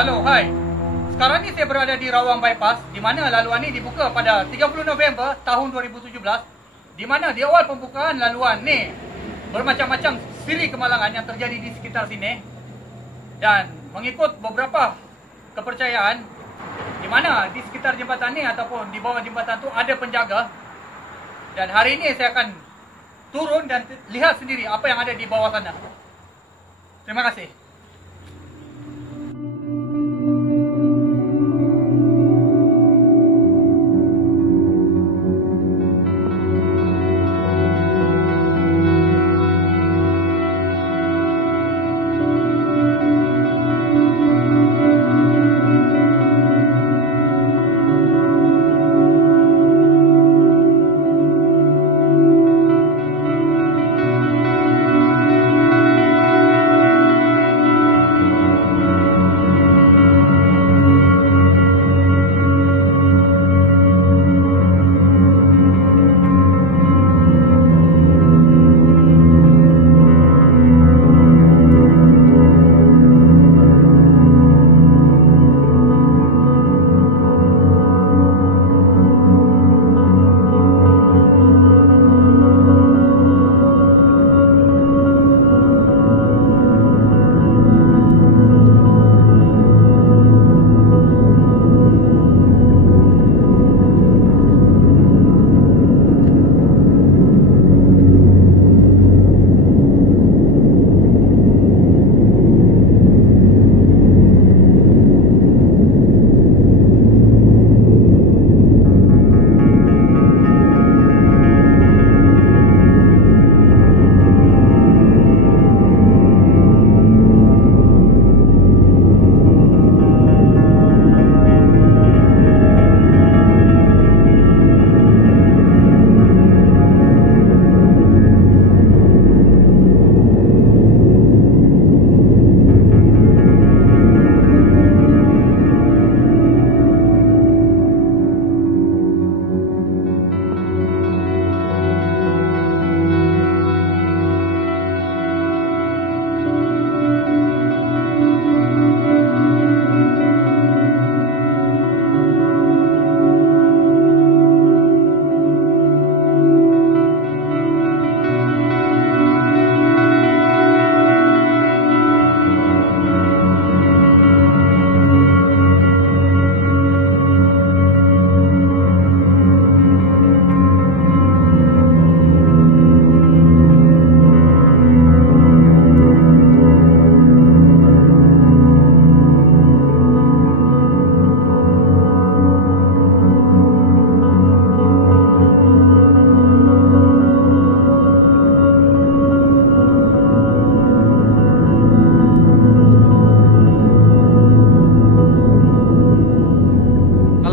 Halo, hai. Sekarang ni saya berada di Rawang Bypass, di mana laluan ni dibuka pada 30 November tahun 2017, di mana di awal pembukaan laluan ni bermacam-macam siri kemalangan yang terjadi di sekitar sini. Dan mengikut beberapa kepercayaan, di mana di sekitar jembatan ni ataupun di bawah jembatan tu ada penjaga. Dan hari ini saya akan turun dan lihat sendiri apa yang ada di bawah sana. Terima kasih.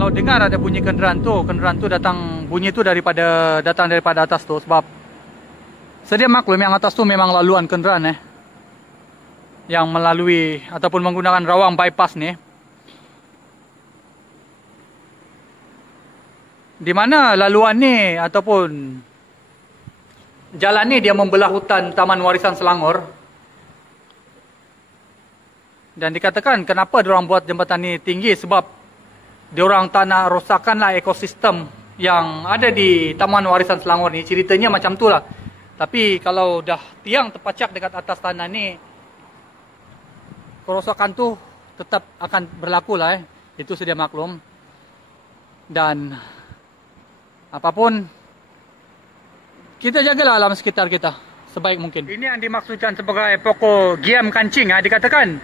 Dengar ada bunyi kenderaan tu datang, bunyi tu datang daripada atas tu, sebab sedia maklum yang atas tu memang laluan kenderaan yang melalui ataupun menggunakan Rawang Bypass ni, di mana laluan ni ataupun jalan ni dia membelah hutan Taman Warisan Selangor. Dan dikatakan kenapa diorang buat jembatan ni tinggi, sebab diorang tak nak rosakkanlah ekosistem yang ada di Taman Warisan Selangor ni. Ceritanya macam tu lah. Tapi kalau dah tiang terpacak dekat atas tanah ni, kerosakan tu tetap akan berlaku lah. Itu sedia maklum. Dan apapun, kita jagalah alam sekitar kita sebaik mungkin. Ini yang dimaksudkan sebagai pokok giam kancing. Dikatakan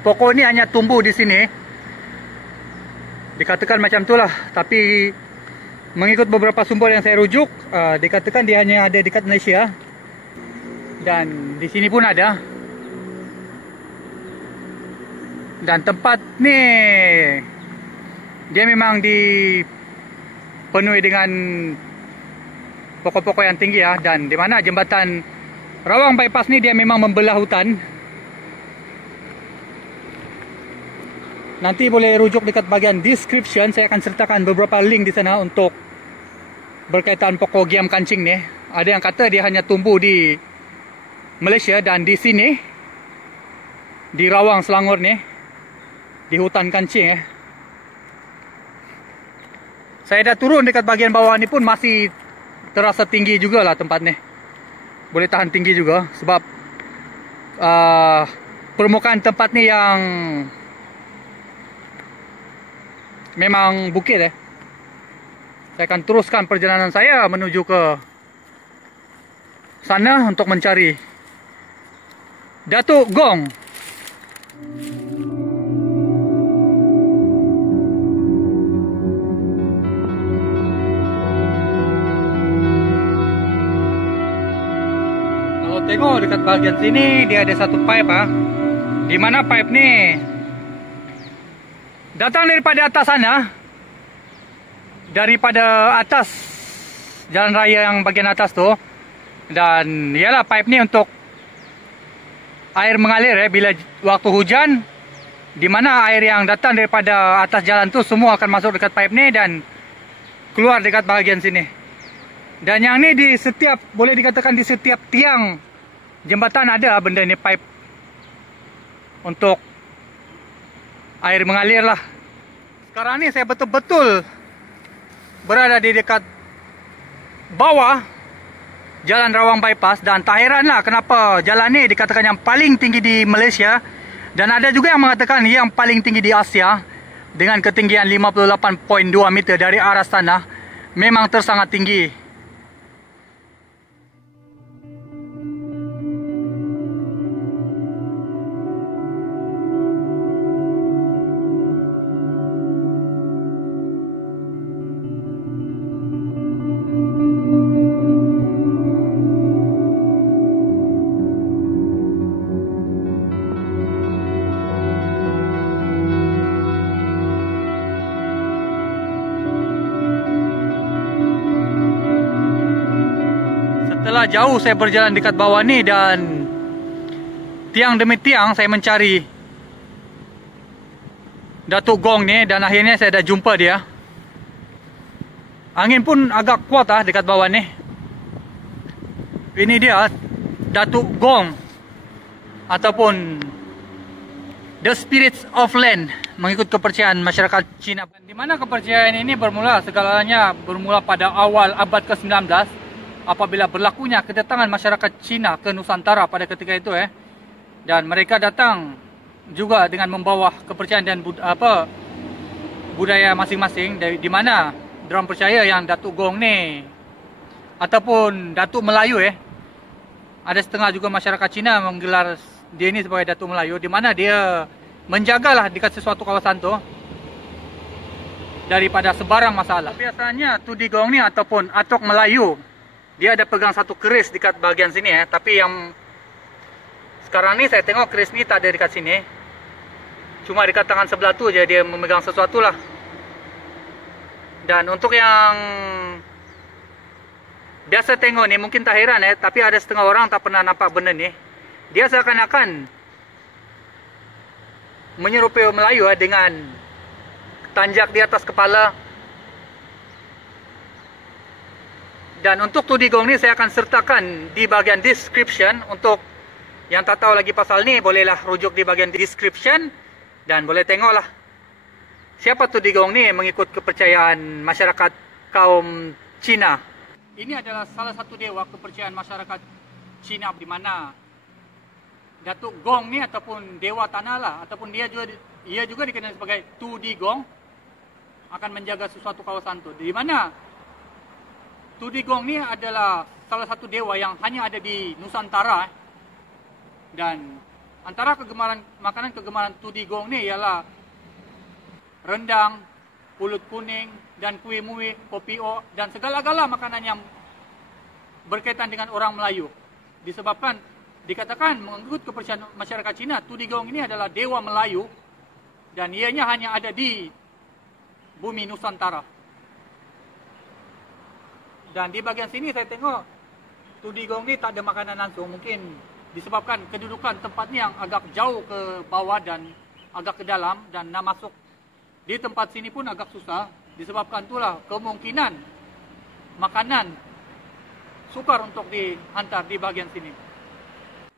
pokok ni hanya tumbuh di sini. Dikatakan macam itulah, tapi mengikut beberapa sumber yang saya rujuk, dikatakan dia hanya ada dekat Malaysia dan di sini pun ada. Dan tempat ni dia memang dipenuhi dengan pokok-pokok yang tinggi dan di mana jembatan Rawang Bypass ni dia memang membelah hutan. Nanti boleh rujuk dekat bahagian description. Saya akan sertakan beberapa link di sana untuk berkaitan pokok giam kancing ni. Ada yang kata dia hanya tumbuh di Malaysia dan di sini, di Rawang Selangor ni, di hutan kancing Saya dah turun dekat bahagian bawah ni pun masih terasa tinggi juga lah tempat ni. Boleh tahan tinggi juga sebab permukaan tempat ni yang memang bukit Saya akan teruskan perjalanan saya menuju ke sana untuk mencari Datuk Gong. Kalau tengok dekat bahagian sini dia ada satu pipe di mana pipe ni datang daripada atas sana, daripada atas jalan raya yang bagian atas tu. Dan ialah pipe ni untuk air mengalir bila waktu hujan, di mana air yang datang daripada atas jalan tu semua akan masuk dekat pipe ni dan keluar dekat bahagian sini. Dan yang ni di setiap, boleh dikatakan di setiap tiang jembatan ada benda ni, pipe untuk air mengalir lah. Sekarang ni saya betul-betul berada di dekat bawah Jalan Rawang Bypass. Dan tak heran lah kenapa jalan ni dikatakan yang paling tinggi di Malaysia. Dan ada juga yang mengatakan yang paling tinggi di Asia, dengan ketinggian 58.2 meter dari aras tanah. Memang tersangat tinggi. Setelah jauh saya berjalan dekat bawah ni dan tiang demi tiang saya mencari Datuk Gong ni, dan akhirnya saya dah jumpa dia. Angin pun agak kuat dekat bawah ni. Ini dia Datuk Gong ataupun The Spirits of Land, mengikut kepercayaan masyarakat Cina. Di mana kepercayaan ini bermula, segalanya bermula pada awal abad ke-19 apabila berlakunya kedatangan masyarakat Cina ke Nusantara pada ketika itu dan mereka datang juga dengan membawa kepercayaan dan budaya masing-masing, di mana diorang percaya yang Datuk Gong ni ataupun Datuk Melayu ada setengah juga masyarakat Cina menggelar dia ni sebagai Datuk Melayu, di mana dia menjagalah dekat sesuatu kawasan tu daripada sebarang masalah. Biasanya Tudi Gong ni ataupun Atok Melayu, dia ada pegang satu keris dekat bahagian sini tapi yang sekarang ni saya tengok keris ni tak ada dekat sini. Cuma dekat tangan sebelah tu je dia memegang sesuatu lah. Dan untuk yang biasa tengok ni mungkin tak heran tapi ada setengah orang tak pernah nampak benda ni. Dia seakan-akan menyerupai Melayu dengan tanjak di atas kepala. Dan untuk Tudi Gong ni saya akan sertakan di bahagian description. Untuk yang tak tahu lagi pasal ni, bolehlah rujuk di bahagian description dan boleh tengoklah siapa Tudi Gong ni mengikut kepercayaan masyarakat kaum Cina. Ini adalah salah satu dewa kepercayaan masyarakat Cina, di mana Datuk Gong ni ataupun dewa tanah lah, ataupun ia juga dikenal sebagai Tudi Gong, akan menjaga sesuatu kawasan tu. Di mana Tudi Gong ni adalah salah satu dewa yang hanya ada di Nusantara. Dan antara makanan kegemaran Tudi Gong ni ialah rendang, pulut kuning, dan kuih muih, kopi o, dan segala-gala makanan yang berkaitan dengan orang Melayu. Disebabkan dikatakan mengikut kepercayaan masyarakat Cina, Tudi Gong ini adalah dewa Melayu dan ianya hanya ada di bumi Nusantara. Dan di bahagian sini saya tengok Tudi Gong ni tak ada makanan langsung. Mungkin disebabkan kedudukan tempat ni yang agak jauh ke bawah dan agak ke dalam, dan nak masuk di tempat sini pun agak susah. Disebabkan itulah kemungkinan makanan sukar untuk dihantar di bahagian sini.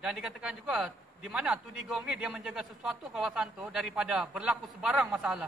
Dan dikatakan juga di mana Tudigong ni dia menjaga sesuatu kawasan tu daripada berlaku sebarang masalah.